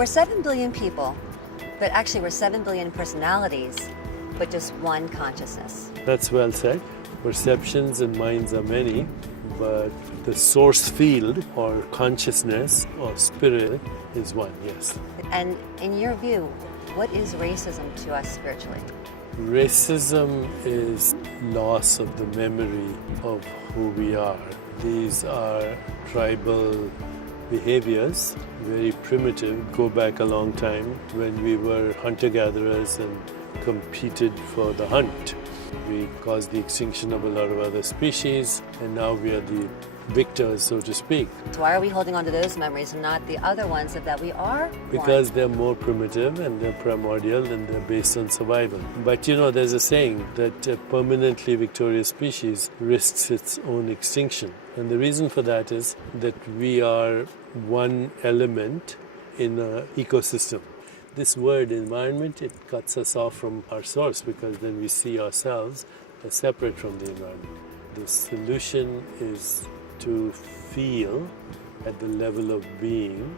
We're 7 billion people, but actually we're 7 billion personalities, but just one consciousness. That's well said. Perceptions and minds are many, but the source field or consciousness or spirit is one, yes. And in your view, what is racism to us spiritually? Racism is loss of the memory of who we are. These are tribal behaviors, very primitive, go back a long time when we were hunter-gatherers and competed for the hunt. We caused the extinction of a lot of other species, and now we are the victors, so to speak. So why are we holding on to those memories and not the other ones that we are? Because they're more primitive and they're primordial and they're based on survival. But there's a saying that a permanently victorious species risks its own extinction. And the reason for that is that we are one element in an ecosystem. This word environment, it cuts us off from our source because then we see ourselves as separate from the environment. The solution is to feel at the level of being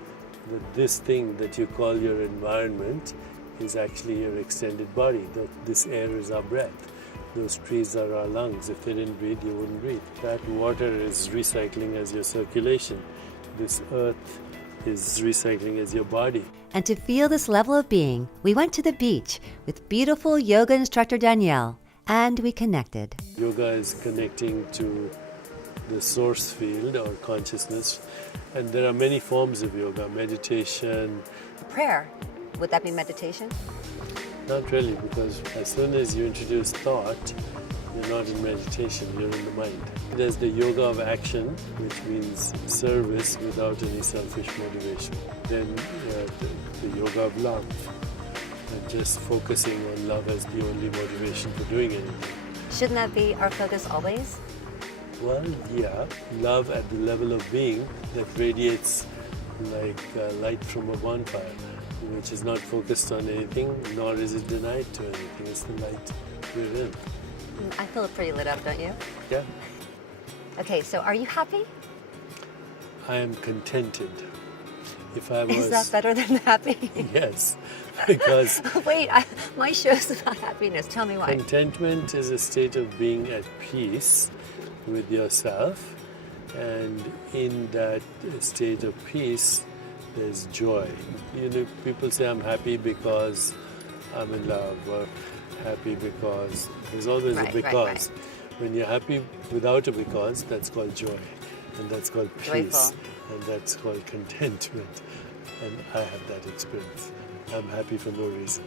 that this thing that you call your environment is actually your extended body, that this air is our breath. Those trees are our lungs. If they didn't breathe, you wouldn't breathe. That water is recycling as your circulation. This earth is recycling as your body. And to feel this level of being, we went to the beach with beautiful yoga instructor Danielle, and we connected. Yoga is connecting to the source field or consciousness, and there are many forms of yoga, meditation. Prayer, would that be meditation? Not really, because as soon as you introduce thought, you're not in meditation, you're in the mind. There's the yoga of action, which means service without any selfish motivation. Then the yoga of love, and just focusing on love as the only motivation for doing anything. Shouldn't that be our focus always? Well, yeah, love at the level of being that radiates like light from a bonfire, which is not focused on anything, nor is it denied to anything. It's the light we're in. I feel pretty lit up, don't you? Yeah. Okay, so are you happy? I am contented. If I was... Is that better than happy? Yes, because... Wait, my show's about happiness. Tell me why. Contentment is a state of being at peace with yourself, and in that state of peace, there's joy. People say I'm happy because I'm in love, or happy because... There's always a because. Right. When you're happy without a because, that's called joy, and that's called peace, Joyful. and that's called contentment. And I have that experience. I'm happy for no reason.